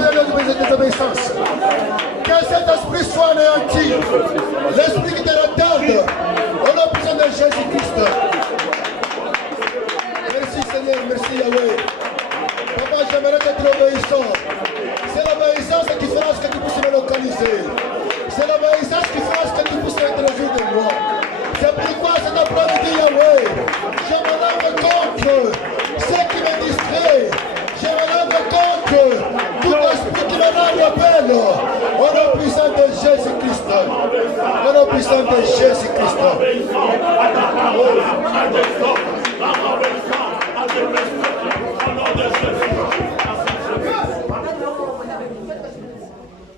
esprit de désobéissance. Que cet esprit soit anéanti. L'esprit qui te retarde. Au nom puissant de Jésus-Christ. Merci Seigneur, merci Yahweh. Papa, j'aimerais être obéissant. C'est l'obéissance qui fera ce que tu puisses me localiser. C'est l'obéissance qui fera ce que tu puisses être au jour de moi. C'est pourquoi cet après-midi, Yahweh, je me rends compte ce qui me distrait. Je me rends compte tout esprit qui me rend rebelle. Au nom puissant de Jésus-Christ. Au nom puissant de Jésus-Christ.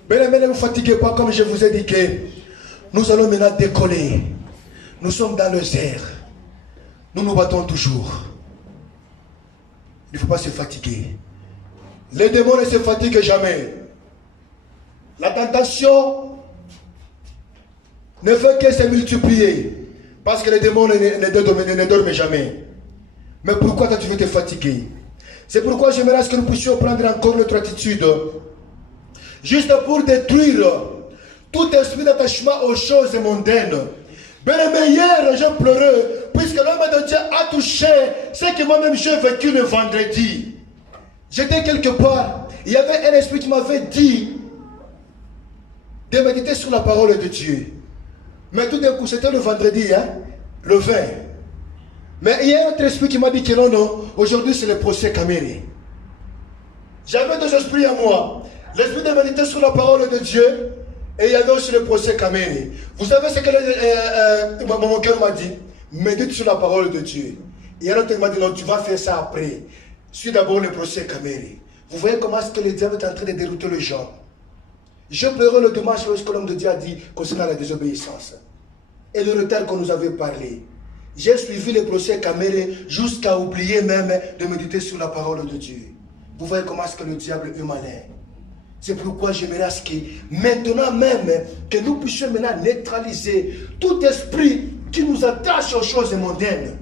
Bien-aimés, ne vous fatiguez pas comme je vous ai dit que nous allons maintenant décoller. Nous sommes dans les airs. Nous nous battons toujours. Il ne faut pas se fatiguer. Les démons ne se fatiguent jamais. La tentation ne fait que se multiplier. Parce que les démons ne dorment jamais. Mais pourquoi toi tu veux te fatiguer? C'est pourquoi j'aimerais que nous puissions prendre encore notre attitude. Juste pour détruire tout esprit d'attachement aux choses mondaines. Bien-aimé, hier j'ai pleuré, puisque l'homme de Dieu a touché ce que moi-même j'ai vécu le vendredi. J'étais quelque part, il y avait un esprit qui m'avait dit de méditer sur la parole de Dieu. Mais tout d'un coup, c'était le vendredi, hein, le 20. Mais il y a un autre esprit qui m'a dit que non, non, aujourd'hui c'est le procès Kamere. J'avais deux esprits à moi. L'esprit de méditer sur la parole de Dieu, et il y avait aussi le procès Kamere. Vous savez ce que mon cœur m'a dit? Médite sur la parole de Dieu. Et alors il m'a dit non, tu vas faire ça après. Suis d'abord le procès Kamere. Vous voyez comment est-ce que le diable est en train de dérouter les gens. Je pleurais le dimanche lorsque l'homme de Dieu a dit concernant la désobéissance. Et le retard qu'on nous avait parlé. J'ai suivi le procès Kamere jusqu'à oublier même de méditer sur la parole de Dieu. Vous voyez comment est-ce que le diable est malin. C'est pourquoi j'aimerais à ce que maintenant même, que nous puissions maintenant neutraliser tout esprit qui nous attache aux choses mondaines.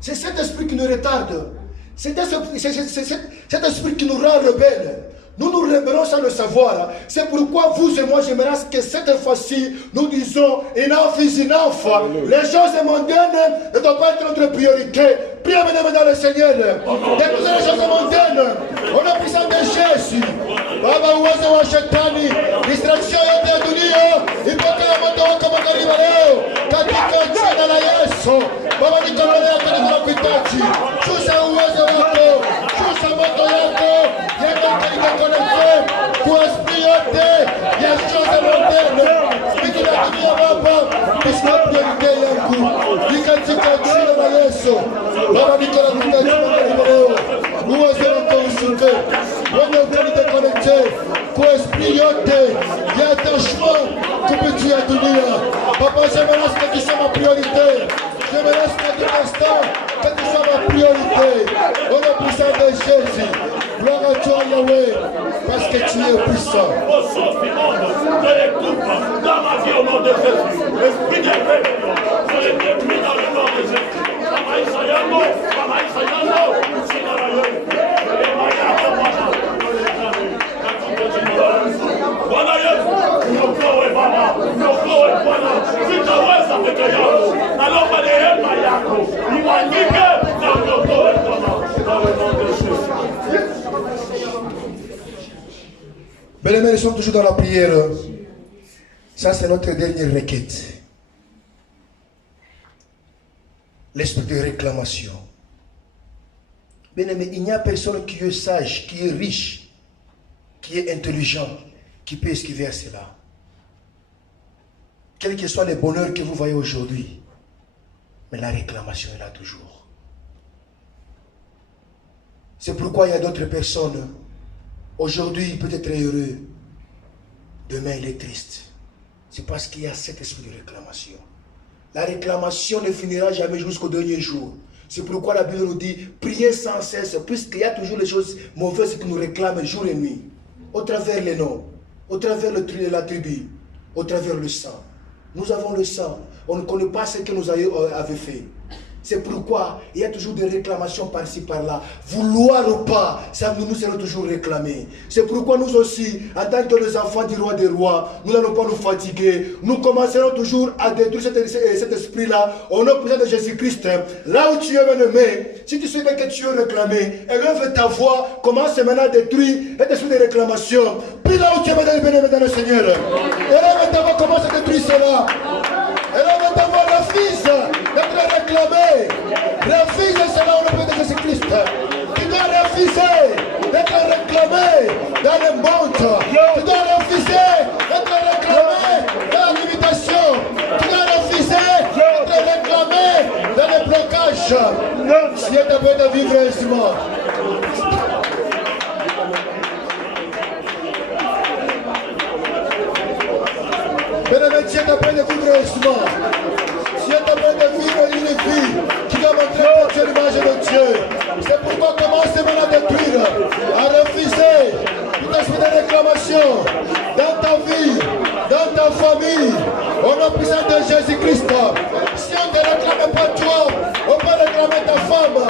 C'est cet esprit qui nous retarde. C'est cet esprit qui nous rend rebelles. Nous nous rebellons sans le savoir. C'est pourquoi vous et moi, j'aimerais que cette fois-ci, nous disons enough is enough. Les choses mondaines ne doivent pas être notre priorité. Priez maintenant dans le Seigneur. Déposez les choses mondaines. Au nom puissant de Jésus. Baba uwezo wa shetani. Distraction yote ya dunia. Ipokea moto wako magharibi leo. Katika jina la Yesu. Baba nikololea katika mapitaji. Shusha uwezo wako. Shusha moto yako. Yendo katika konekte. Kuesprit yote ya chose mondaine. Spiki la dunia Baba. Kisma priorite yangu. Nikatika jina la Yesu. Baba nikola katika jina leo. Uwezo wako ushuke. Wenye utanite connecté. Kuesprit yote ya attachement kupitia dunia. Papa, j'aimerais que tu sois ma priorité. J'aimerais que tu instant que tu sois ma priorité. Au nom puissant de Jésus. Gloire à toi Yahweh. Parce que tu es puissant. Dans ma vie au nom de Jésus. Esprit de rébellion. Je l'ai détruit dans le nom de Jésus. Papa Isayano. Papa Isayano. Bwana Yesu, niokoe Baba, niokoe Bwana, sitaweza peke yangu, naomba neema yako, niwajike na uniokoe Bwana, dans le nom de Jésus. Bien-aimés, nous sommes toujours dans la prière. Ça, c'est notre dernière requête. L'esprit de réclamation. Bien-aimés, il n'y a personne qui est sage, qui est riche, qui est intelligent, qui peut esquiver à cela. Quel que soit le bonheur que vous voyez aujourd'hui, mais la réclamation est là toujours. C'est pourquoi il y a d'autres personnes. Aujourd'hui, il peut être heureux. Demain, il est triste. C'est parce qu'il y a cet esprit de réclamation. La réclamation ne finira jamais jusqu'au dernier jour. C'est pourquoi la Bible nous dit, priez sans cesse, puisqu'il y a toujours les choses mauvaises qui nous réclament jour et nuit. Au travers les noms, au travers la tribu, au travers le sang. Nous avons le sang. On ne connaît pas ce que nous avons fait. C'est pourquoi il y a toujours des réclamations par-ci, par-là. Vouloir ou pas, ça nous serons toujours réclamés. C'est pourquoi nous aussi, en tant que les enfants du roi des rois, nous n'allons pas nous fatiguer. Nous commencerons toujours à détruire cet esprit-là au nom puissant de Jésus-Christ. Là où tu es bien-aimé, si tu sais que tu es réclamé, élève ta voix, commence maintenant à détruire cet esprit de réclamation. Puis là où tu es bien-aimé dans le Seigneur, élève ta voix, commence à détruire cela. Élève ta voix, refuse d'être réclamé. Refuse cela au nom de Jésus-Christ. Tu dois refuser d'être réclamé dans le monde. Tu dois refuser d'être réclamé dans la limitation. Tu dois refuser d'être réclamé dans le blocage. Si tu as besoin de vivre aisément. Bien-aimé, si tu as besoin de vivre aisément. Si tu as besoin de vivre une vie qui doit montrer que tu es l'image de Dieu. C'est pourquoi commence maintenant à détruire, à refuser tout esprit de réclamation dans ta vie, dans ta famille, au nom puissant de Jésus-Christ. Si on ne réclame pas toi, on peut réclamer ta femme.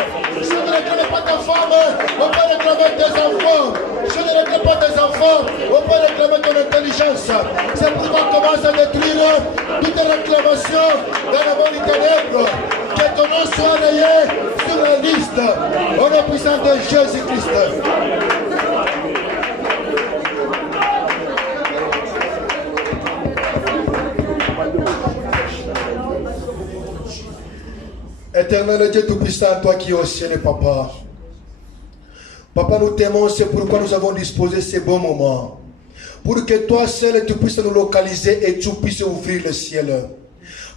Si on ne réclame pas ta femme, on peut réclamer tes enfants. Si on ne réclame pas tes enfants, on peut réclamer ton intelligence. C'est pourquoi on commence à détruire toute réclamation dans le monde des ténèbres. Que ton nom soit rayé sur la liste au nom puissant de Jésus-Christ. Éternel Dieu Tout-Puissant, toi qui es au ciel et Papa. Papa, nous t'aimons, c'est pourquoi nous avons disposé ces bons moments. Pour que toi seul tu puisses nous localiser et tu puisses ouvrir le ciel.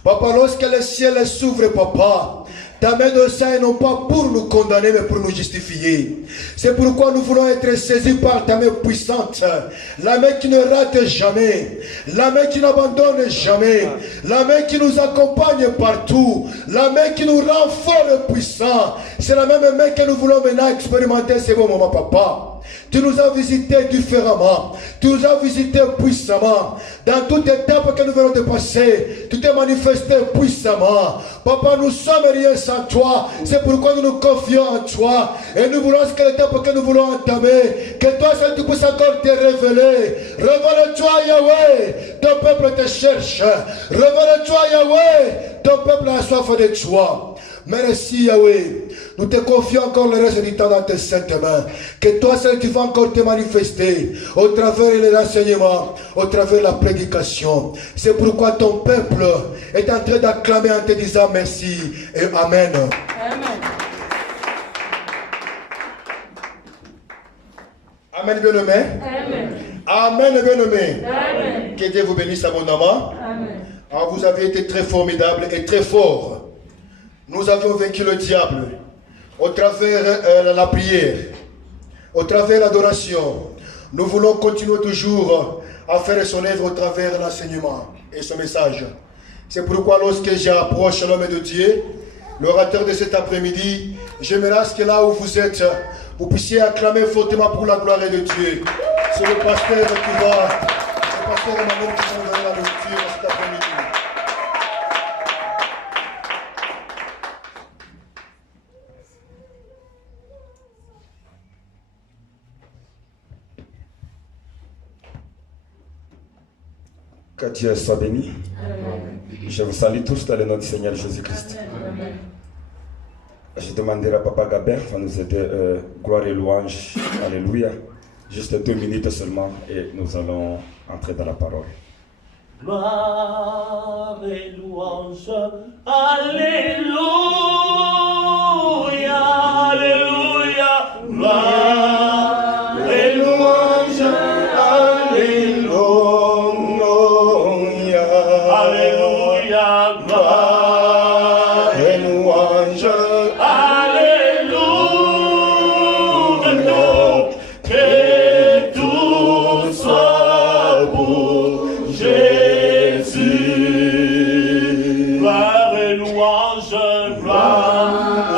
Papa, lorsque le ciel s'ouvre, Papa, ta main de sang est non pas pour nous condamner, mais pour nous justifier. C'est pourquoi nous voulons être saisis par ta main puissante. La main qui ne rate jamais. La main qui n'abandonne jamais. La main qui nous accompagne partout. La main qui nous rend fort et puissant. C'est la même main que nous voulons maintenant expérimenter ces bons moments, Papa. Tu nous as visités différemment. Tu nous as visités puissamment. Dans toute étape que nous venons de passer, tu t'es manifesté puissamment. Papa, nous sommes rien sans toi. C'est pourquoi nous nous confions en toi. Et nous voulons que l'étape que nous voulons entamer, que toi seul tu puisses encore te révéler. Révèle-toi, Yahweh. Ton peuple te cherche. Révèle-toi, Yahweh. Ton peuple a soif de toi. Merci Yahweh. Nous te confions encore le reste du temps dans tes saintes mains. Que toi seul tu vas encore te manifester au travers de l'enseignement, au travers de la prédication. C'est pourquoi ton peuple est en train d'acclamer en te disant merci et Amen. Amen. Amen bien-aimé. Amen bien-aimé. Que Dieu vous bénisse abondamment. Amen. Alors, vous avez été très formidable et très fort. Nous avions vaincu le diable au travers la prière, au travers l'adoration. Nous voulons continuer toujours à faire son œuvre au travers l'enseignement et son message. C'est pourquoi lorsque j'approche l'homme de Dieu, l'orateur de cet après-midi, j'aimerais que là où vous êtes, vous puissiez acclamer fortement pour la gloire de Dieu. C'est le pasteur qui va, le pasteur Emmanuel qui va donner la lecture cet après-midi. Que Dieu soit béni. Amen. Je vous salue tous dans le nom du Seigneur Jésus-Christ. Je demanderai à Papa Gabin va nous aider, gloire et louange. Alléluia. Juste 2 minutes seulement et nous allons entrer dans la parole. Gloire et louange. Alléluia. Alléluia. Gloire et louange. Alléluia. Alléluia, gloire et louange. Alléluia, que tout soit pour Jésus. Gloire et louange, gloire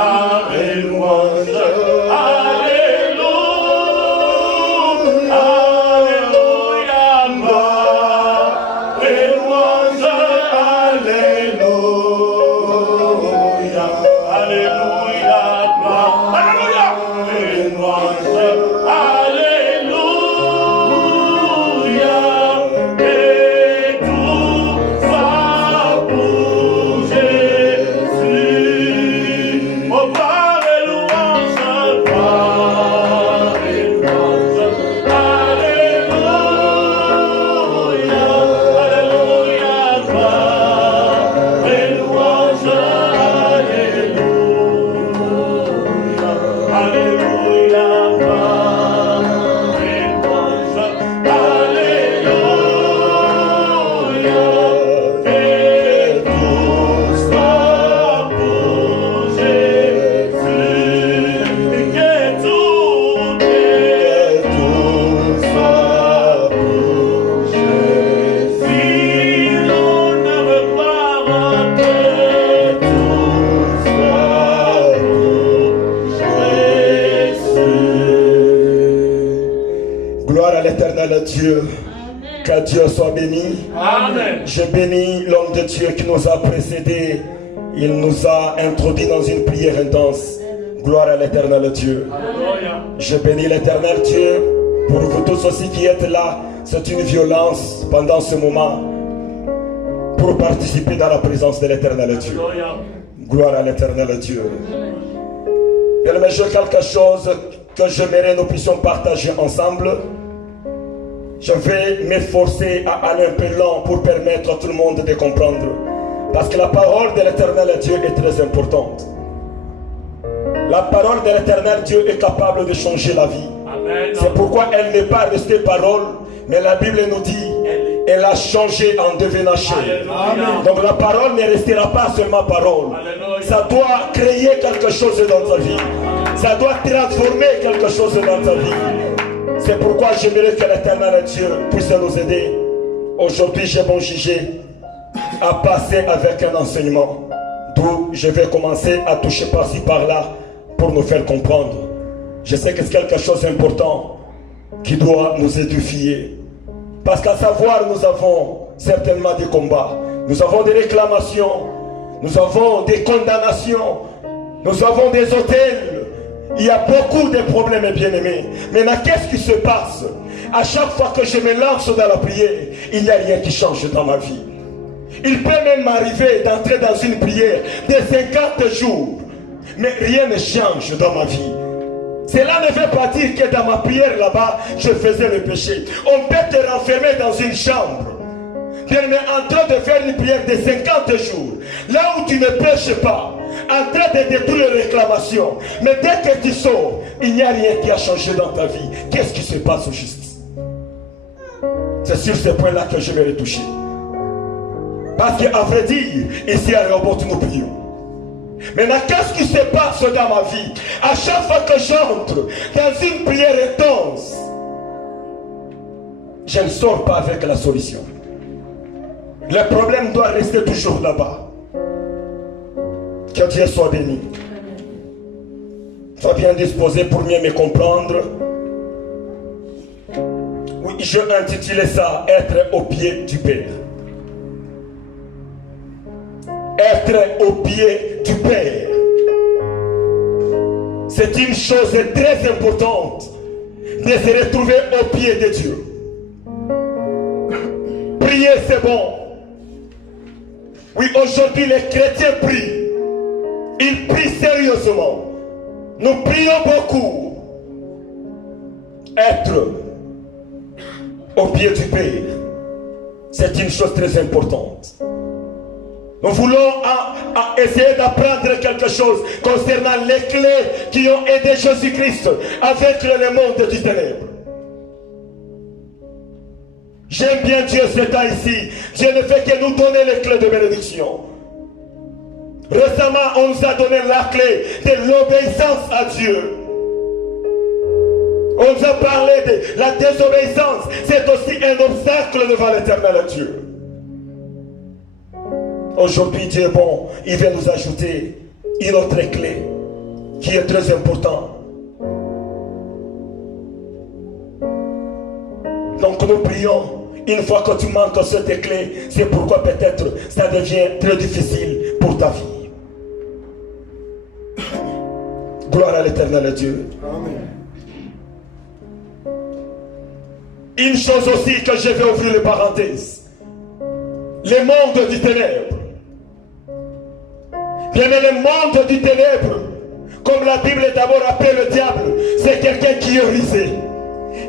Gloire à l'éternel Dieu. Que Dieu soit béni. Amen. Je bénis l'homme de Dieu qui nous a précédés. Il nous a introduits dans une prière intense. Gloire à l'éternel Dieu. Alléluia. Je bénis l'éternel Dieu pour vous tous aussi qui êtes là. C'est une violence pendant ce moment pour participer dans la présence de l'éternel Dieu. Alléluia. Gloire à l'éternel Dieu. Bien, j'ai quelque chose que j'aimerais nous puissions partager ensemble. Je vais m'efforcer à aller un peu lent pour permettre à tout le monde de comprendre. Parce que la parole de l'éternel Dieu est très importante. La parole de l'éternel Dieu est capable de changer la vie. C'est pourquoi elle n'est pas restée parole, mais la Bible nous dit, elle a changé en devenant chair. Donc la parole ne restera pas seulement parole. Ça doit créer quelque chose dans ta vie. Ça doit transformer quelque chose dans ta vie. C'est pourquoi j'aimerais que l'éternel Dieu puisse nous aider. Aujourd'hui, j'ai bon jugé à passer avec un enseignement. D'où je vais commencer à toucher par-ci par-là pour nous faire comprendre. Je sais que c'est quelque chose d'important qui doit nous édifier. Parce qu'à savoir, nous avons certainement des combats. Nous avons des réclamations. Nous avons des condamnations. Nous avons des hôtels. Il y a beaucoup de problèmes, bien-aimés. Maintenant, qu'est-ce qui se passe? À chaque fois que je me lance dans la prière, il n'y a rien qui change dans ma vie. Il peut même m'arriver d'entrer dans une prière de 50 jours, mais rien ne change dans ma vie. Cela ne veut pas dire que dans ma prière là-bas, je faisais le péché. On peut te renfermer dans une chambre, mais en train de faire une prière de 50 jours, là où tu ne pêches pas, en train de détruire les réclamations. Mais dès que tu sors, il n'y a rien qui a changé dans ta vie. Qu'est-ce qui se passe au juste? C'est sur ce point-là que je vais le toucher. Parce qu'à vrai dire, ici à Rehoboth, nous prions. Maintenant, qu'est-ce qui se passe dans ma vie? À chaque fois que j'entre dans une prière intense, je ne sors pas avec la solution. Le problème doit rester toujours là-bas. Que Dieu soit béni. Sois bien disposé pour mieux me comprendre. Oui, je intitulé ça être au pied du Père. Être au pied du Père. C'est une chose très importante de se retrouver au pied de Dieu. Prier, c'est bon. Oui, aujourd'hui, les chrétiens prient. Ils prient sérieusement. Nous prions beaucoup. Être au pied du Père, c'est une chose très importante. Nous voulons essayer d'apprendre quelque chose concernant les clés qui ont aidé Jésus-Christ à vaincre le monde du ténèbres. J'aime bien Dieu ce temps ici. Dieu ne fait que nous donner les clés de bénédiction. Récemment, on nous a donné la clé de l'obéissance à Dieu. On nous a parlé de la désobéissance. C'est aussi un obstacle devant l'éternel Dieu. Aujourd'hui, Dieu est bon. Il vient nous ajouter une autre clé qui est très importante. Donc nous prions. Une fois que tu manques cette clé, c'est pourquoi peut-être ça devient très difficile pour ta vie. Gloire à l'éternel Dieu. Amen. Une chose aussi que je vais ouvrir les parenthèses. Le monde du ténèbre. Bien, mais le monde du ténèbre, comme la Bible d'abord appelle le diable, c'est quelqu'un qui est risé.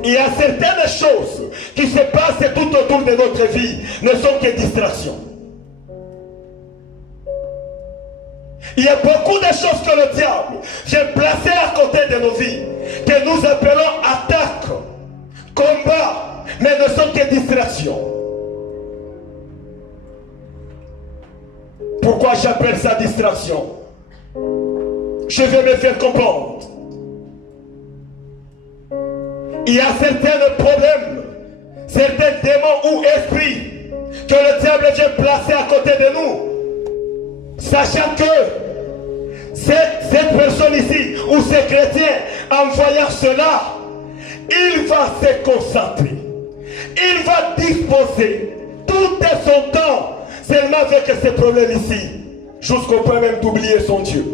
Il y a certaines choses qui se passent tout autour de notre vie, ne sont que distractions. Il y a beaucoup de choses que le diable vient placer à côté de nos vies, que nous appelons attaques, combats, mais ne sont que distractions. Pourquoi j'appelle ça distraction? Je vais me faire comprendre. Il y a certains problèmes, certains démons ou esprits que le diable vient placer à côté de nous, sachant que cette personne ici ou ces chrétiens, en voyant cela, il va se concentrer. Il va disposer tout son temps seulement avec ces problèmes ici, jusqu'au point même d'oublier son Dieu.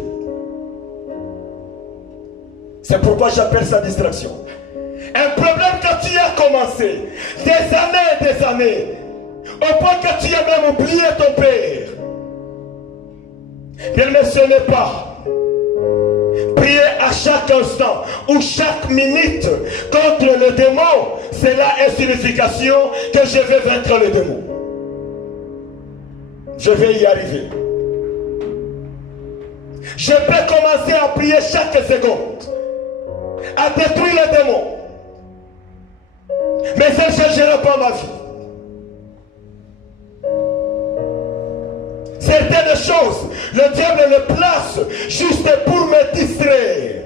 C'est pourquoi j'appelle ça distraction. Un problème que tu as commencé des années, au point que tu as même oublié ton Père. Bien, mais ce n'est pas prier à chaque instant ou chaque minute contre le démon. C'est là une signification que je vais vaincre le démon. Je vais y arriver. Je peux commencer à prier chaque seconde, à détruire le démon. Mais ça ne changera pas ma vie. Certaines choses, le diable les place juste pour me distraire.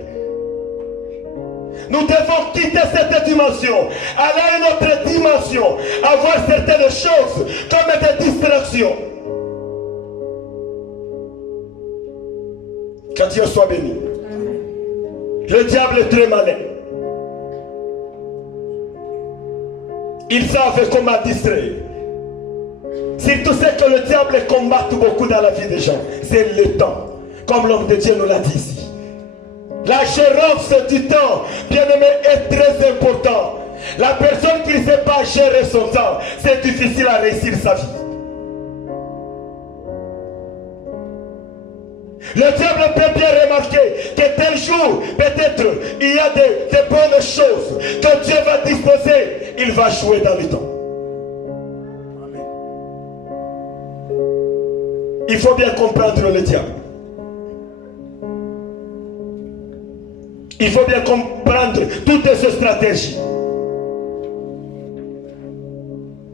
Nous devons quitter cette dimension, aller à une autre dimension, avoir certaines choses comme des distractions. Que Dieu soit béni. Le diable est très malin. Il savent comment distraire. Surtout c'est que le diable combatte beaucoup dans la vie des gens. C'est le temps. Comme l'homme de Dieu nous l'a dit ici. La gérance du temps, bien-aimé, est très important. La personne qui ne sait pas gérer son temps, c'est difficile à réussir sa vie. Le diable peut bien remarquer que tel jour, peut-être, il y a des bonnes choses que Dieu va disposer. Il va jouer dans le temps. Il faut bien comprendre le diable. Il faut bien comprendre toutes ces stratégies.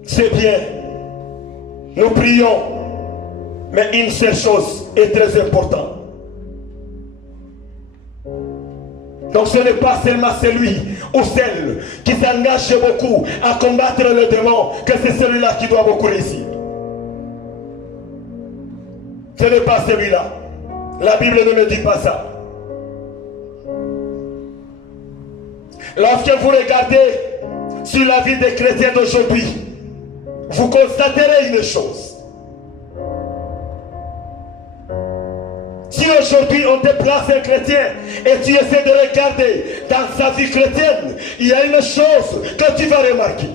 C'est bien. Nous prions. Mais une seule chose est très importante. Donc ce n'est pas seulement celui ou celle qui s'engage beaucoup à combattre le démon que c'est celui-là qui doit beaucoup réussir. Ce n'est pas celui-là. La Bible ne me dit pas ça. Lorsque vous regardez sur la vie des chrétiens d'aujourd'hui, vous constaterez une chose. Si aujourd'hui on te place un chrétien et tu essaies de regarder dans sa vie chrétienne, il y a une chose que tu vas remarquer.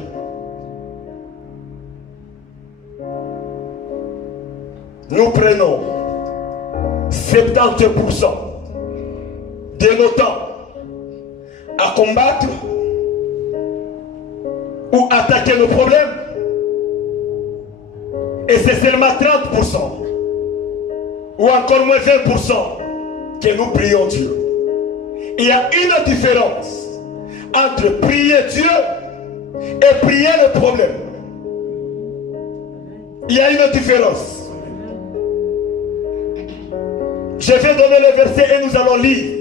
Nous prenons 70% de nos temps à combattre ou attaquer nos problèmes. Et c'est seulement 30% ou encore moins 20% que nous prions Dieu. Il y a une différence entre prier Dieu et prier le problème. Il y a une différence. Je vais donner le verset et nous allons lire.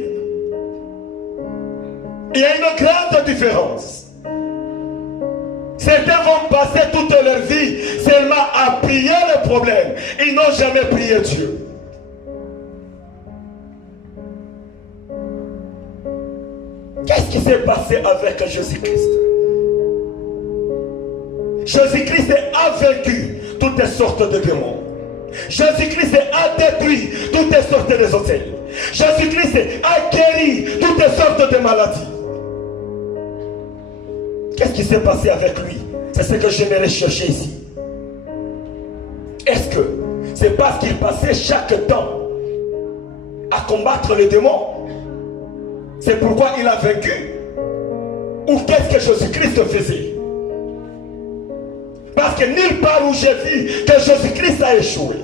Il y a une grande différence. Certains vont passer toute leur vie seulement à prier le problème. Ils n'ont jamais prié Dieu. Qu'est-ce qui s'est passé avec Jésus-Christ? Jésus-Christ a vaincu toutes sortes de démons. Jésus-Christ a détruit toutes sortes de hôtels. Jésus-Christ a guéri toutes sortes de maladies. Qu'est-ce qui s'est passé avec lui? C'est ce que j'aimerais chercher ici. Est-ce que c'est parce qu'il passait chaque temps à combattre les démons? C'est pourquoi il a vaincu? Ou qu'est-ce que Jésus-Christ faisait? Parce que nulle part où j'ai vu que Jésus-Christ a échoué.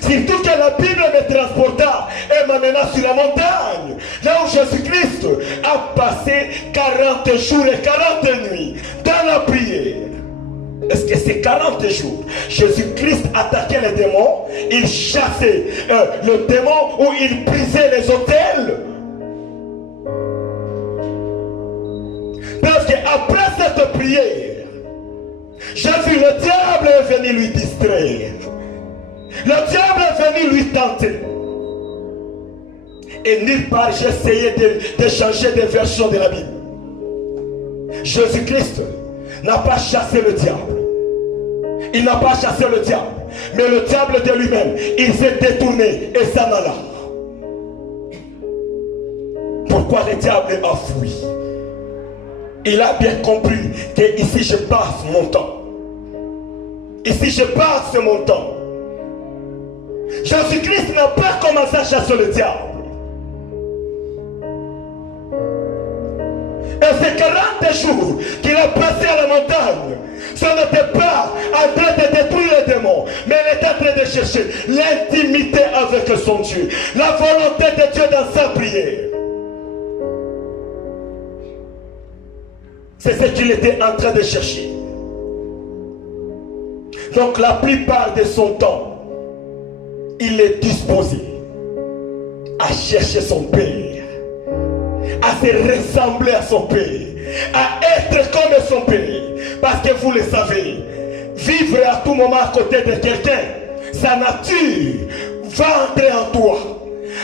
Surtout que la Bible me transporta et m'amena sur la montagne, là où Jésus-Christ a passé 40 jours et 40 nuits dans la prière. Est-ce que ces 40 jours, Jésus-Christ attaquait les démons, il chassait le démon ou il brisait les autels? Parce qu'après cette prière, j'ai vu le diable est venu lui distraire. Le diable est venu lui tenter. Et nulle part j'ai essayé de changer des versions de la Bible. Jésus-Christ n'a pas chassé le diable. Il n'a pas chassé le diable. Mais le diable de lui-même, il s'est détourné et s'en alla. Pourquoi le diable a fui? Il a bien compris que ici je passe mon temps. Ici je passe mon temps. Jésus-Christ n'a pas commencé à chasser le diable. Et ces 40 jours qu'il a passé à la montagne, ce n'était pas en train de détruire les démons, mais il était en train de chercher l'intimité avec son Dieu, la volonté de Dieu dans sa prière. C'est ce qu'il était en train de chercher. Donc la plupart de son temps, il est disposé à chercher son Père, à se ressembler à son Père, à être comme son Père. Parce que vous le savez, vivre à tout moment à côté de quelqu'un, sa nature va entrer en toi.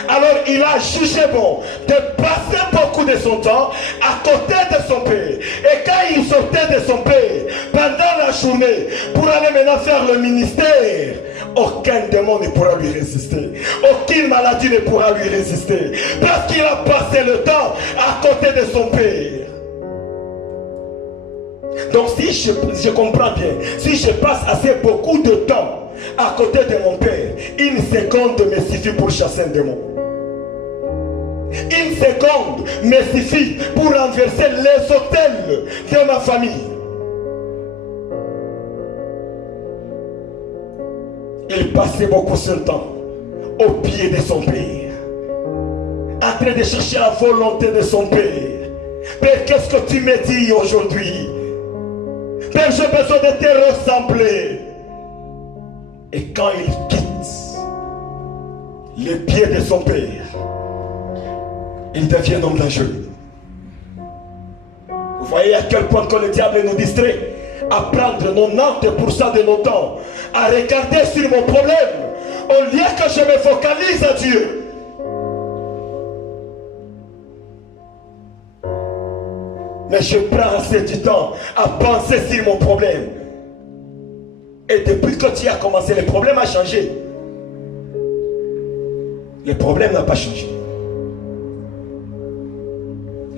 Alors il a jugé bon de passer beaucoup de son temps à côté de son Père. Et quand il sortait de son Père pendant la journée pour aller maintenant faire le ministère, aucun démon ne pourra lui résister. Aucune maladie ne pourra lui résister. Parce qu'il a passé le temps à côté de son Père. Donc si je comprends bien, si je passe assez beaucoup de temps à côté de mon Père, une seconde me suffit pour chasser un démon. Une seconde me suffit pour renverser les autels de ma famille. Il passait beaucoup de temps au pied de son Père, en train de chercher la volonté de son Père. Père, qu'est-ce que tu me dis aujourd'hui? Père, j'ai besoin de te ressembler. Et quand il quitte les pieds de son Père, il devient un homme dangereux. Vous voyez à quel point que le diable nous distrait à prendre 90% de nos temps à regarder sur mon problème au lieu que je me focalise à Dieu. Mais je prends assez du temps à penser sur mon problème. Et depuis que tu as commencé, le problème a changé. Le problème n'a pas changé.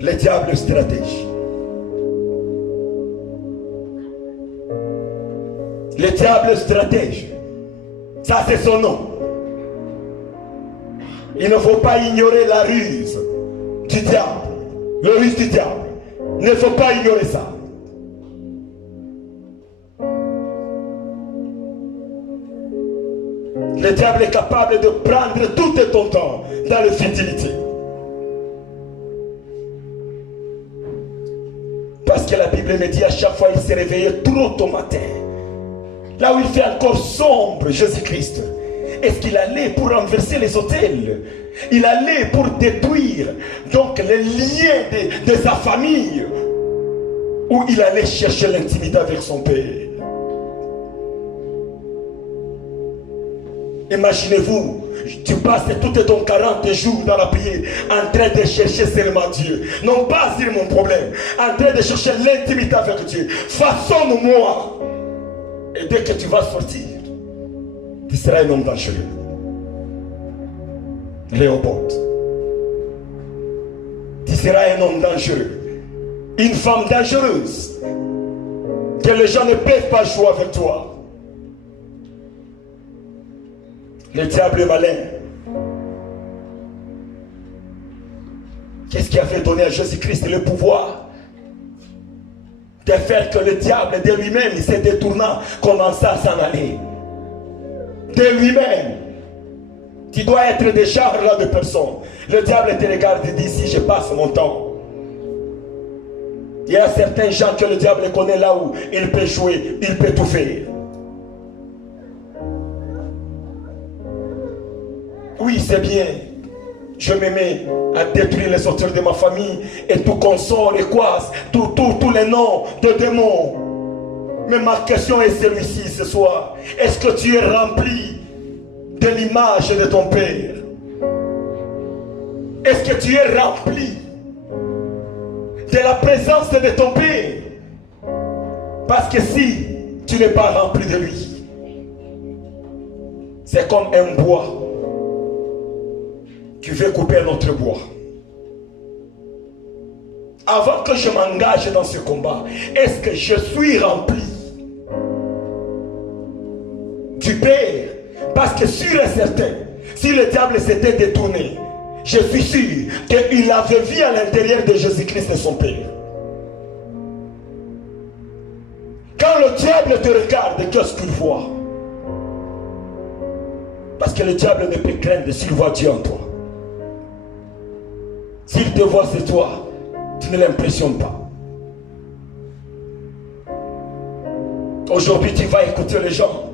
Le diable stratège. Le diable stratège. Ça c'est son nom. Il ne faut pas ignorer la ruse du diable. Le ruse du diable. Il ne faut pas ignorer ça. Le diable est capable de prendre tout ton temps dans la futilité. Parce que la Bible me dit à chaque fois il s'est réveillé trop tôt matin. Là où il fait encore sombre, Jésus-Christ. Est-ce qu'il allait pour renverser les autels? Il allait pour détruire donc les liens de sa famille. Ou il allait chercher l'intimité avec son Père. Imaginez-vous, tu passes tout ton 40 jours dans la prière en train de chercher seulement Dieu. Non pas sur mon problème, en train de chercher l'intimité avec Dieu. Façonne-moi. Et dès que tu vas sortir, tu seras un homme dangereux. Léopold. Tu seras un homme dangereux. Une femme dangereuse. Que les gens ne peuvent pas jouer avec toi. Le diable est malin. Qu'est-ce qui avait donné à Jésus-Christ le pouvoir de faire que le diable de lui-même, il s'est détournant, commença à s'en aller. De lui-même. Tu dois être des genres-là de personnes. Le diable te regarde et dit, si je passe mon temps. Il y a certains gens que le diable connaît là où il peut jouer, il peut tout faire. Oui, c'est bien. Je me mets à détruire les auteurs de ma famille et tout consort et quoi, tous les noms de démons. Mais ma question est celui-ci ce soir. Est-ce que tu es rempli de l'image de ton Père? Est-ce que tu es rempli de la présence de ton Père? Parce que si tu n'es pas rempli de lui, c'est comme un bois qui veut couper un autre bois. Avant que je m'engage dans ce combat, est-ce que je suis rempli du Père? Parce que sûr et certain, si le diable s'était détourné, je suis sûr qu'il avait vu à l'intérieur de Jésus-Christ et son Père. Quand le diable te regarde, qu'est-ce qu'il voit? Parce que le diable ne peut craindre s'il voit Dieu en toi. S'il te voit, c'est toi. Tu ne l'impressionnes pas. Aujourd'hui, tu vas écouter les gens.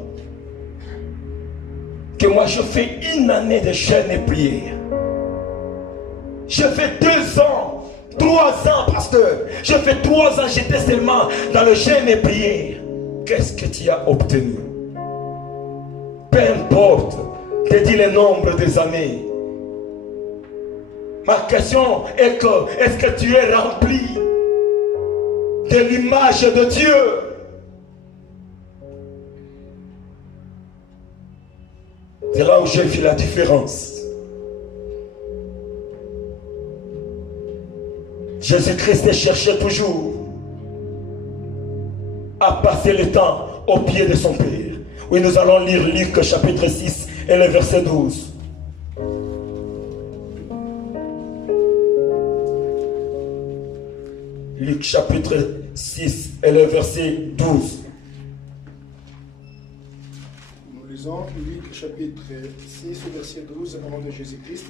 Que moi, je fais une année de jeûne et prière. Je fais 2 ans, 3 ans, pasteur. Je fais 3 ans, j'étais seulement dans le jeûne et prière. Qu'est-ce que tu as obtenu? Peu importe, te dis le nombre des années. Ma question est que, est-ce que tu es rempli de l'image de Dieu? C'est là où j'ai vu la différence. Jésus-Christ cherchait toujours à passer le temps au pied de son Père. Oui, nous allons lire Luc chapitre 6 et le verset 12. Luc chapitre 6 et le verset 12. Nous lisons Luc chapitre 6, verset 12, au nom de Jésus-Christ.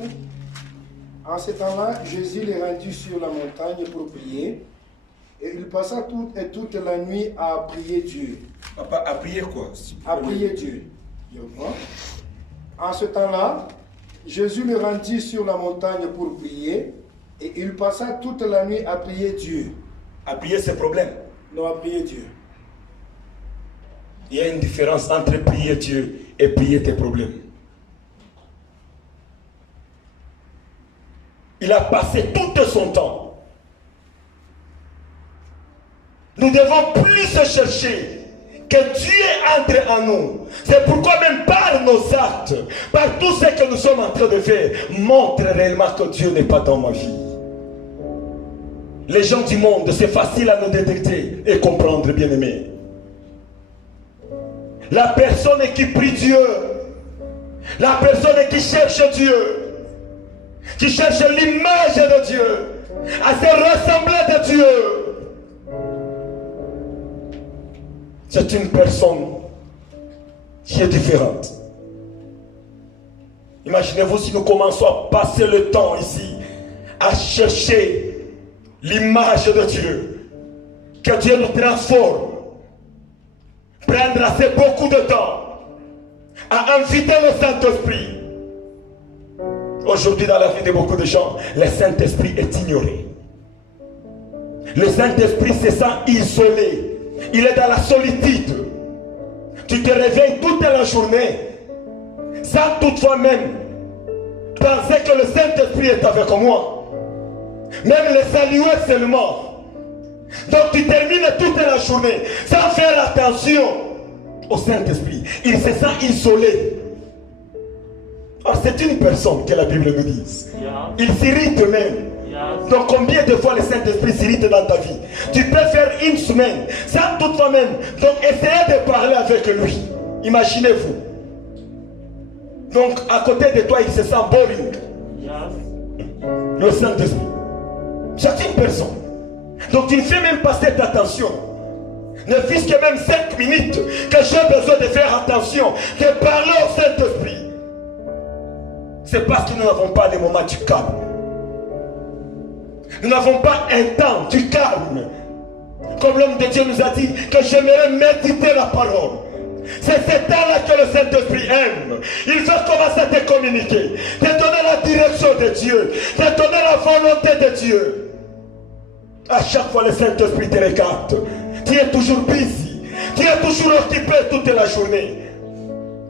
En ce temps-là, Jésus les rendit sur la montagne pour prier, et il passa toute la nuit à prier Dieu. Papa, à prier quoi? À prier Dieu. En ce temps-là, Jésus les rendit sur la montagne pour prier, et il passa toute la nuit à prier Dieu. À prier ses problèmes? Non, à prier Dieu. Il y a une différence entre prier Dieu et prier tes problèmes. Il a passé tout son temps. Nous devons plus chercher que Dieu entre en nous. C'est pourquoi même par nos actes, par tout ce que nous sommes en train de faire, montre réellement que Dieu n'est pas dans ma vie. Les gens du monde, c'est facile à nous détecter et comprendre, bien-aimés. La personne qui prie Dieu, la personne qui cherche Dieu, qui cherche l'image de Dieu, à se ressembler de Dieu, c'est une personne qui est différente. Imaginez-vous si nous commençons à passer le temps ici à chercher l'image de Dieu, que Dieu nous transforme. Prendre assez beaucoup de temps à inviter le Saint-Esprit. Aujourd'hui, dans la vie de beaucoup de gens, le Saint-Esprit est ignoré. Le Saint-Esprit se sent isolé. Il est dans la solitude. Tu te réveilles toute la journée sans toutefois même penser que le Saint-Esprit est avec moi. Même le saluer seulement. Donc tu termines toute la journée sans faire attention au Saint-Esprit. Il se sent isolé. Alors c'est une personne que la Bible nous dit. Il s'irrite même. Donc combien de fois le Saint-Esprit s'irrite dans ta vie? Tu peux faire une semaine sans toutefois même. Donc essayez de parler avec lui. Imaginez-vous. Donc à côté de toi il se sent boring. Le Saint-Esprit. C'est une personne. Donc tu ne fais même pas cette attention. Ne fût-ce que même 5 minutes que j'ai besoin de faire attention, de parler au Saint-Esprit. C'est parce que nous n'avons pas les moments du calme. Nous n'avons pas un temps du calme. Comme l'homme de Dieu nous a dit que j'aimerais méditer la parole. C'est ce temps-là que le Saint-Esprit aime. Il veut commencer à te communiquer, te donner la direction de Dieu, te donner la volonté de Dieu. À chaque fois le Saint-Esprit te regarde. Tu es toujours busy. Tu es toujours occupé toute la journée.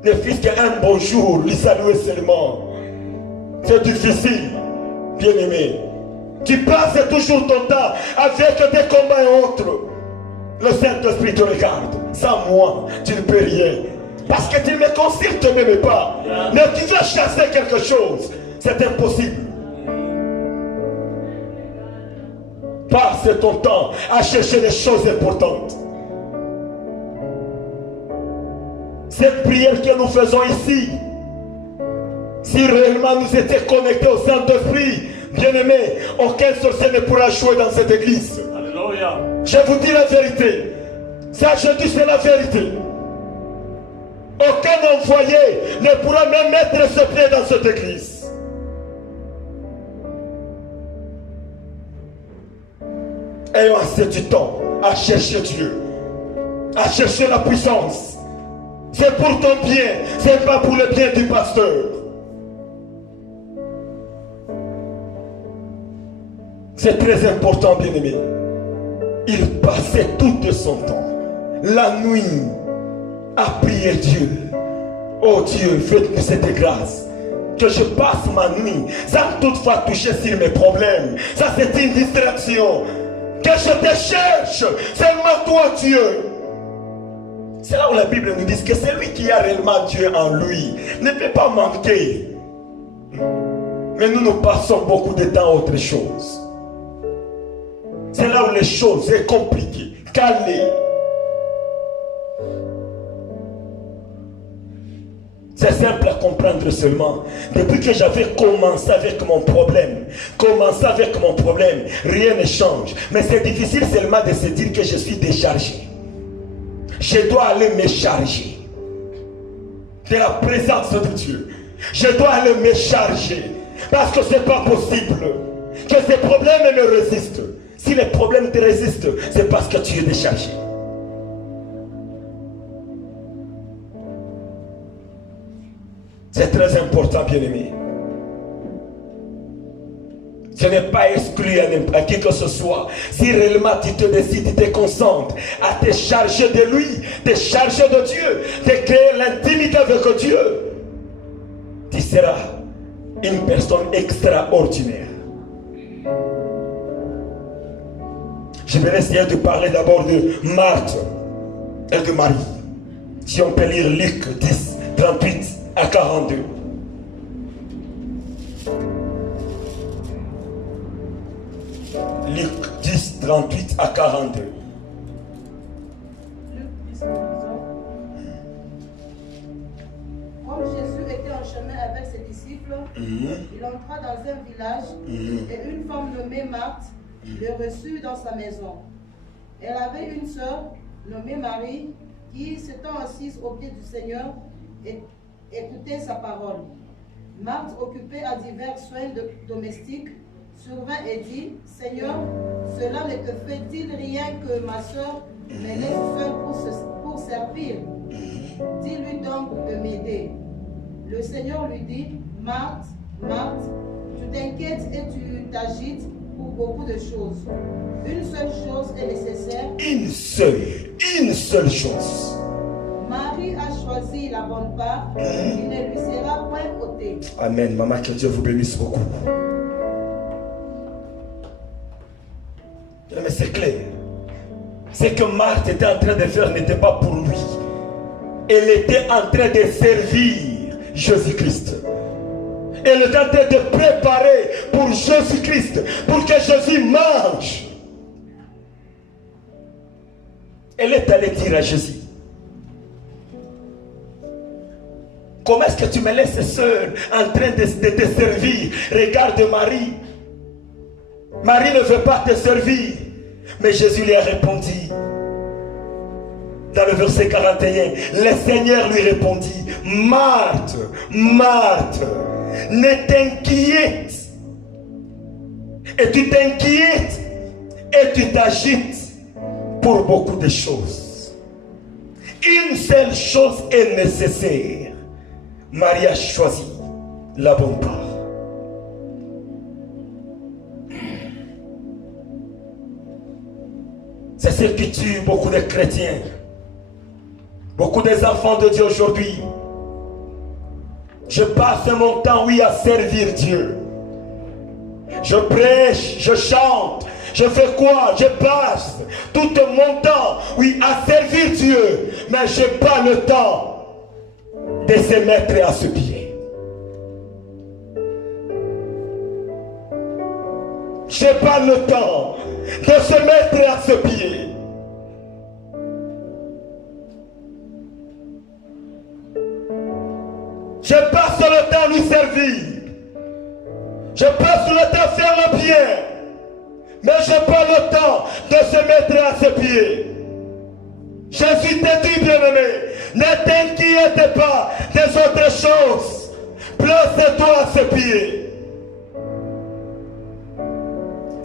Ne fût-ce qu'un bonjour, lui saluer seulement. C'est difficile. bien-aimé. Tu passes toujours ton temps avec des combats et autres. Le Saint-Esprit te regarde. Sans moi, tu ne peux rien. Parce que tu me considères, tu ne m'aimes pas. Mais tu veux chasser quelque chose. C'est impossible. Passe ton temps à chercher les choses importantes. Cette prière que nous faisons ici, si réellement nous étions connectés au Saint-Esprit, bien-aimés, aucun sorcier ne pourra jouer dans cette église. Alléluia. Je vous dis la vérité. Ça, je dis, c'est la vérité. Aucun envoyé ne pourra même mettre ses pieds dans cette église. Ayons assez du temps à chercher Dieu, à chercher la puissance. C'est pour ton bien, c'est pas pour le bien du pasteur. C'est très important, bien-aimé. Il passait tout de son temps, la nuit, à prier Dieu. Oh Dieu, faites-nous cette grâce. Que je passe ma nuit sans toutefois toucher sur mes problèmes. Ça, c'est une distraction. Que je te cherche, seulement toi, Dieu. C'est là où la Bible nous dit que celui qui a réellement Dieu en lui ne peut pas manquer. Mais nous passons beaucoup de temps à autre chose. C'est là où les choses sont compliquées, calées. C'est simple à comprendre seulement. Depuis que j'avais commencé avec mon problème, rien ne change. Mais c'est difficile seulement de se dire que je suis déchargé. Je dois aller me charger de la présence de Dieu. Je dois aller me charger. Parce que ce n'est pas possible que ces problèmes me résistent. Si les problèmes te résistent, c'est parce que tu es déchargé. C'est très important, bien-aimé. Ce n'est pas exclu à qui que ce soit. Si réellement tu te décides, tu te concentres à te charger de lui, te charger de Dieu, de créer l'intimité avec Dieu, tu seras une personne extraordinaire. Je vais essayer de parler d'abord de Marthe et de Marie. Si on peut lire Luc 10, 38 à 42. Luc 10, 38 à 42. Luc 10, 11. Comme Jésus était en chemin avec ses disciples, il entra dans un village et une femme nommée Marthe le reçut dans sa maison. Elle avait une sœur nommée Marie qui, s'étant assise au pied du Seigneur, écoutait sa parole. Marthe, occupée à divers soins domestiques, survint et dit, Seigneur, cela ne te fait-il rien que ma sœur me laisse seule pour servir? Dis-lui donc de m'aider. Le Seigneur lui dit, Marthe, Marthe, tu t'inquiètes et tu t'agites pour beaucoup de choses. Une seule chose est nécessaire. Une seule chose. Marie a choisi la bonne part qui ne lui sera point ôtée. Amen. Maman, que Dieu vous bénisse beaucoup. Mais c'est clair. Ce que Marthe était en train de faire n'était pas pour lui. Elle était en train de servir Jésus-Christ. Elle est en train de préparer pour Jésus-Christ, pour que Jésus mange. Elle est allée dire à Jésus, comment est-ce que tu me laisses seul en train de te servir? Regarde Marie. Marie ne veut pas te servir. Mais Jésus lui a répondu. Dans le verset 41, le Seigneur lui répondit, Marthe, Marthe, ne t'inquiète. Et tu t'inquiètes et tu t'agites pour beaucoup de choses. Une seule chose est nécessaire. Marie a choisi la bonne part. C'est ce qui tue beaucoup de chrétiens. Beaucoup des enfants de Dieu aujourd'hui. Je passe mon temps, oui, à servir Dieu. Je prêche, je chante. Je fais quoi? Je passe tout mon temps, oui, à servir Dieu. Mais je n'ai pas le temps de se mettre à ses pieds. Je n'ai pas le temps de se mettre à ses pieds. Je passe le temps à lui servir. Je passe le temps à faire le bien. Mais je n'ai pas le temps de se mettre à ses pieds. Jésus te dit, bien-aimé, ne t'inquiète pas des autres choses. Place-toi à ses pieds.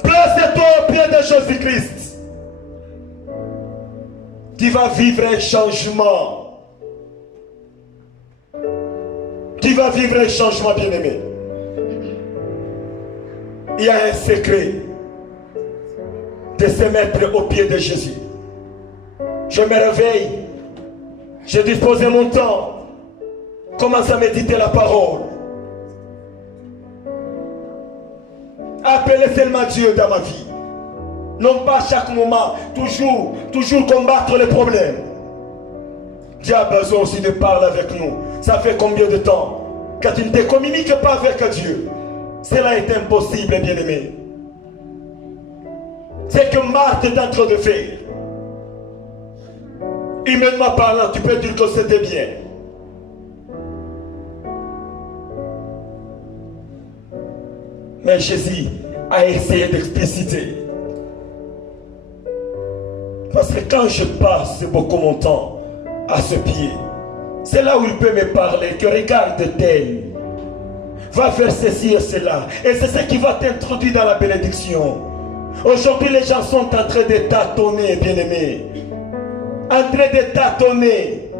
Place-toi au pied de Jésus-Christ. Tu vas vivre un changement. Tu vas vivre un changement, bien-aimé. Il y a un secret de se mettre au pied de Jésus. Je me réveille, je dispose de mon temps, commence à méditer la parole. Appelez seulement Dieu dans ma vie. Non pas à chaque moment, toujours combattre les problèmes. Dieu a besoin aussi de parler avec nous. Ça fait combien de temps que tu ne te communiques pas avec Dieu? Cela est impossible, bien-aimé. C'est que Marthe est en train de faire. Humainement parlant, tu peux dire que c'était bien. Mais Jésus a essayé d'expliciter. Parce que quand je passe beaucoup mon temps à ce pied, c'est là où il peut me parler, que regarde tel, va faire ceci et cela. Et c'est ce qui va t'introduire dans la bénédiction. Aujourd'hui, les gens sont en train de tâtonner, bien-aimés. En train de tâtonner.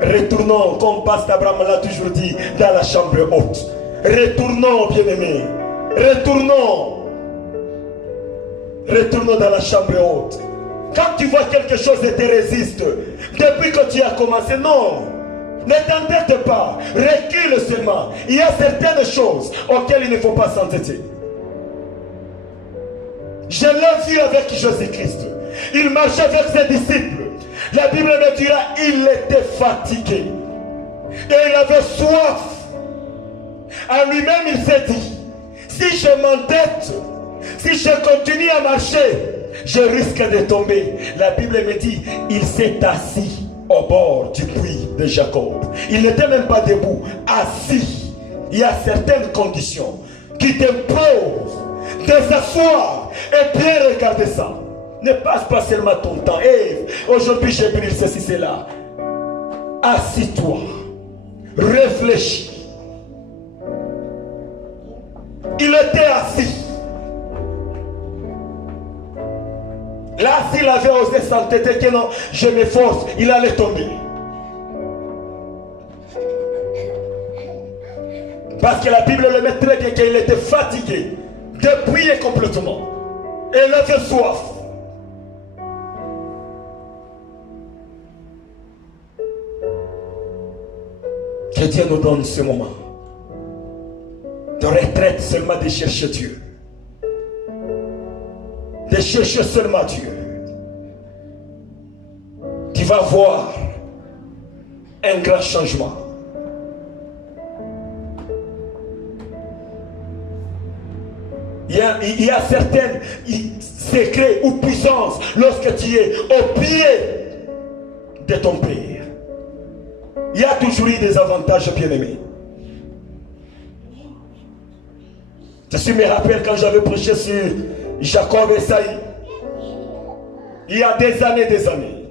Retournons, comme Pasteur Abraham l'a toujours dit, dans la chambre haute. Retournons, bien-aimés. Retournons. Retournons dans la chambre haute. Quand tu vois quelque chose et te résiste, depuis que tu as commencé, non. Ne t'entête pas. Recule seulement. Il y a certaines choses auxquelles il ne faut pas s'entêter. Je l'ai vu avec Jésus-Christ. Il marchait avec ses disciples. La Bible me dira, il était fatigué. Et il avait soif. En lui-même, il s'est dit, si je m'entête, si je continue à marcher, je risque de tomber. La Bible me dit, il s'est assis au bord du puits de Jacob. Il n'était même pas debout, assis. Il y a certaines conditions qui t'imposent de s'asseoir et bien regarder ça. Ne passe pas seulement ton temps. Hey, aujourd'hui j'ai pris ceci, cela. Assis-toi. Réfléchis. Il était assis. Là, s'il avait osé s'entêter que non, je m'efforce, il allait tomber. Parce que la Bible le met très bien qu'il était fatigué, dépouillé complètement. Et il avait soif. Que Dieu nous donne ce moment de retraite seulement de chercher Dieu. De chercher seulement Dieu. Tu vas voir un grand changement. Il y a certains secrets ou puissances lorsque tu es au pied de ton Père. Il y a toujours eu des avantages, bien-aimés. Je me rappelle quand j'avais prêché sur Jacob et Esaïe. Il y a des années.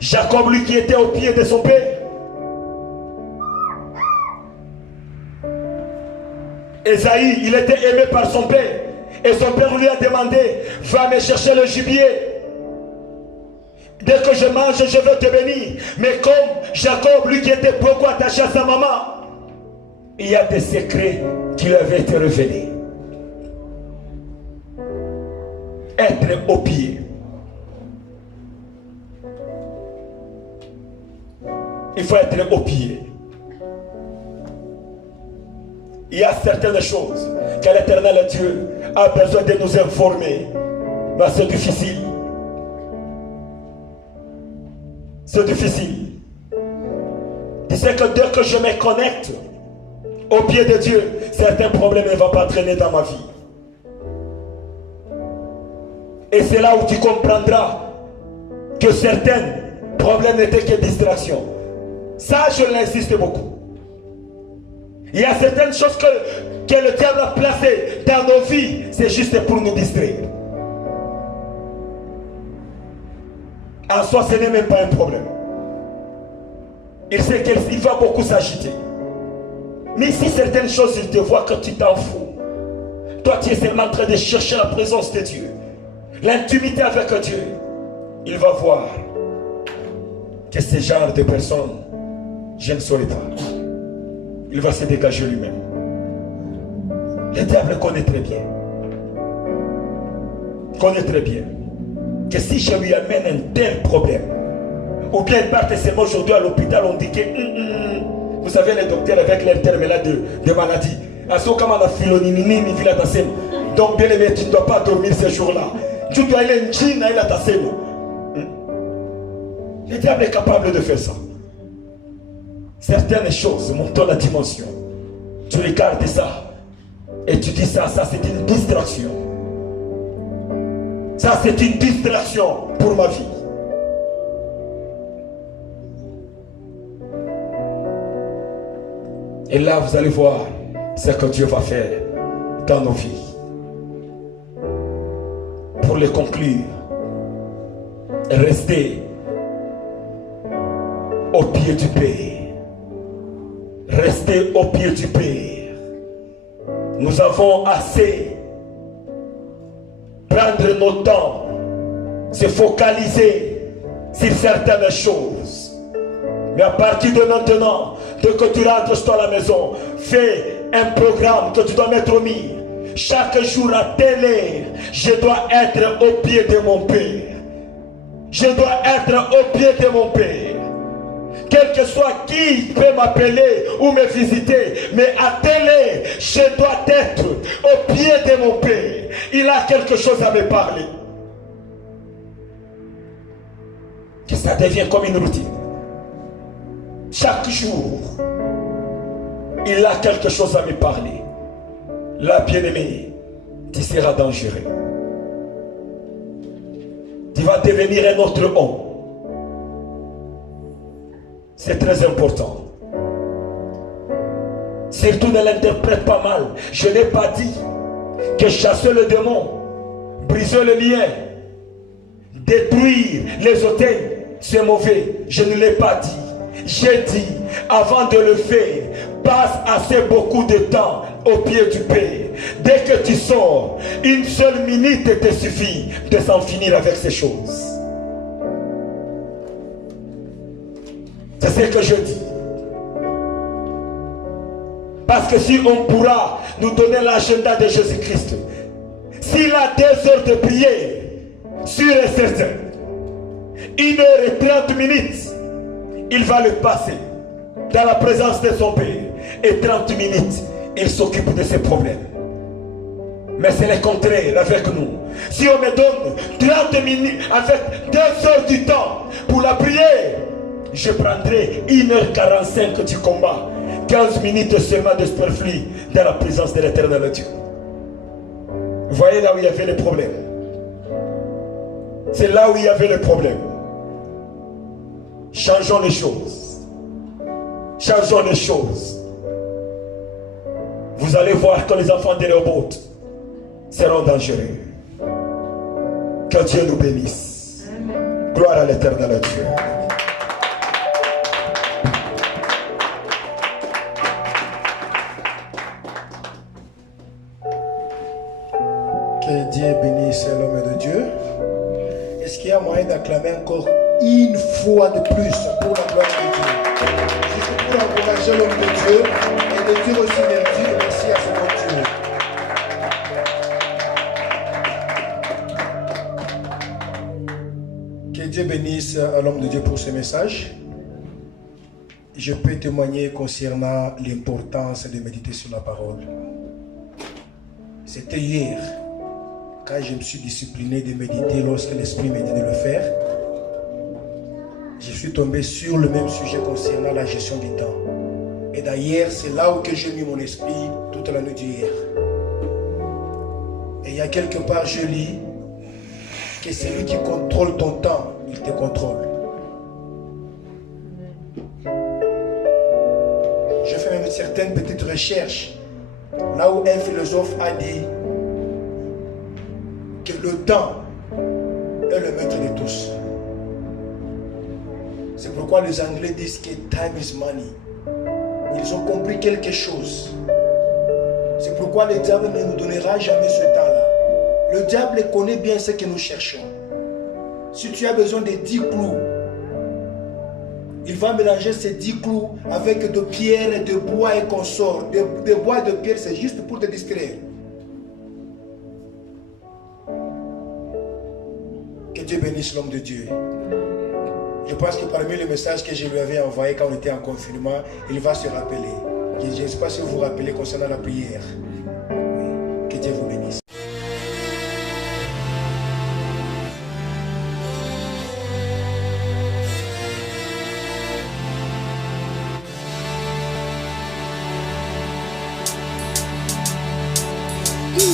Jacob, lui qui était au pied de son père. Esaïe, il était aimé par son père. Et son père lui a demandé, va me chercher le gibier. Dès que je mange, je veux te bénir. Mais comme Jacob, lui qui était beaucoup attaché à sa maman, il y a des secrets qui lui avaient été révélés. Être au pied. Il faut être au pied. il y a certaines choses que l'Éternel Dieu a besoin de nous informer. Mais c'est difficile. C'est difficile. Tu sais que dès que je me connecte au pied de Dieu, certains problèmes ne vont pas traîner dans ma vie. Et c'est là où tu comprendras que certains problèmes n'étaient que distractions. Ça, je l'insiste beaucoup. Il y a certaines choses que le diable a placées dans nos vies, c'est juste pour nous distraire. En soi, ce n'est même pas un problème. Il sait qu'il va beaucoup s'agiter. Mais si certaines choses, il te voit que tu t'en fous, toi tu es seulement en train de chercher la présence de Dieu, l'intimité avec Dieu, il va voir que ce genre de personnes, je ne saurais pas. Il va se dégager lui-même. Le diable connaît très bien. Connaît très bien que si je lui amène un tel problème, ou bien il part seulement aujourd'hui à l'hôpital, on dit que vous savez les docteurs avec leur terme là de maladie. Donc bien aimé, tu ne dois pas dormir ces jours-là. Tu dois aller en Chine, il a ta scène. Le diable est capable de faire ça. Certaines choses montent la dimension. Tu regardes ça et tu dis ça c'est une distraction. Ça c'est une distraction pour ma vie. Et là vous allez voir ce que Dieu va faire dans nos vies. Pour les conclure, restez au pied du Père. Restez au pied du Père. Nous avons assez prendre nos temps, se focaliser sur certaines choses. Mais à partir de maintenant, dès que tu rentres chez toi à la maison, fais un programme que tu dois mettre au mire. Chaque jour à telle heure, je dois être au pied de mon Père. Je dois être au pied de mon Père. Quel que soit qui peut m'appeler ou me visiter, mais à telle heure, je dois être au pied de mon Père. Il a quelque chose à me parler. Que ça devient comme une routine. Chaque jour, il a quelque chose à me parler. Là, bien-aimé, tu seras dangereux. Tu vas devenir un autre homme. C'est très important. Surtout ne l'interprète pas mal. Je n'ai pas dit que chasser le démon, briser le lien, détruire les hôtels, c'est mauvais. Je ne l'ai pas dit. J'ai dit, avant de le faire, passe assez beaucoup de temps au pied du Père. Dès que tu sors, une seule minute te suffit de s'en finir avec ces choses. C'est ce que je dis. Parce que si on pourra nous donner l'agenda de Jésus-Christ, s'il a 2 heures de prière, sûr et certain, 1h30 minutes, il va le passer dans la présence de son Père. Et 30 minutes, il s'occupe de ses problèmes. Mais c'est le contraire avec nous. Si on me donne 30 minutes avec 2 heures du temps pour la prière, je prendrai 1h45 du combat, 15 minutes seulement de superflu dans la présence de l'Éternel Dieu. Vous voyez là où il y avait le problème. C'est là où il y avait le problème. Changeons les choses. Changeons les choses. Vous allez voir que les enfants des robots seront dangereux. Que Dieu nous bénisse. Gloire à l'Éternel Dieu. Que Dieu bénisse l'homme de Dieu. Est-ce qu'il y a moyen d'acclamer encore une fois de plus pour la gloire de Dieu? Juste pour encourager l'homme de Dieu et de dire aussi merci à ce bon Dieu. Que Dieu bénisse l'homme de Dieu pour ce message. je peux témoigner concernant l'importance de méditer sur la parole. C'était hier, quand je me suis discipliné de méditer lorsque l'Esprit m'a dit de le faire. Je suis tombé sur le même sujet concernant la gestion du temps. Et d'ailleurs, c'est là où j'ai mis mon esprit toute la nuit d'hier. Et il y a quelque part, je lis que c'est lui qui contrôle ton temps, il te contrôle. Je fais même certaines petites recherches, là où un philosophe a dit que le temps est le maître de tous. C'est pourquoi les Anglais disent que time is money. Ils ont compris quelque chose. C'est pourquoi le diable ne nous donnera jamais ce temps-là. Le diable connaît bien ce que nous cherchons. Si tu as besoin de 10 clous, il va mélanger ces 10 clous avec de pierres, de bois et consorts. De bois et de pierres, c'est juste pour te distraire. Que Dieu bénisse l'homme de Dieu. Je pense que parmi les messages que je lui avais envoyés quand on était en confinement, il va se rappeler. Je ne sais pas si vous vous rappelez concernant la prière. Oui. Que Dieu vous bénisse.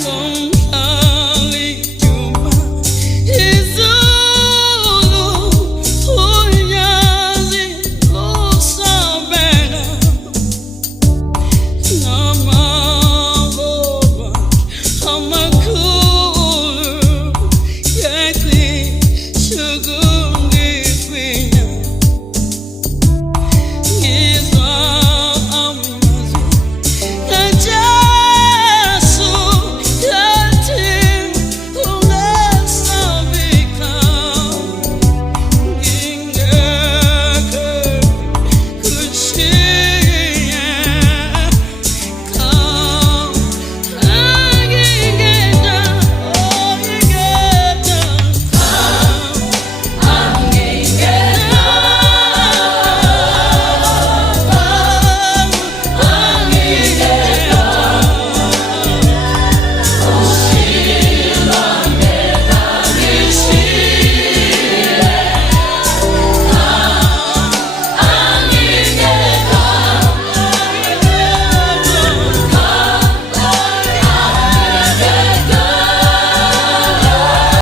Long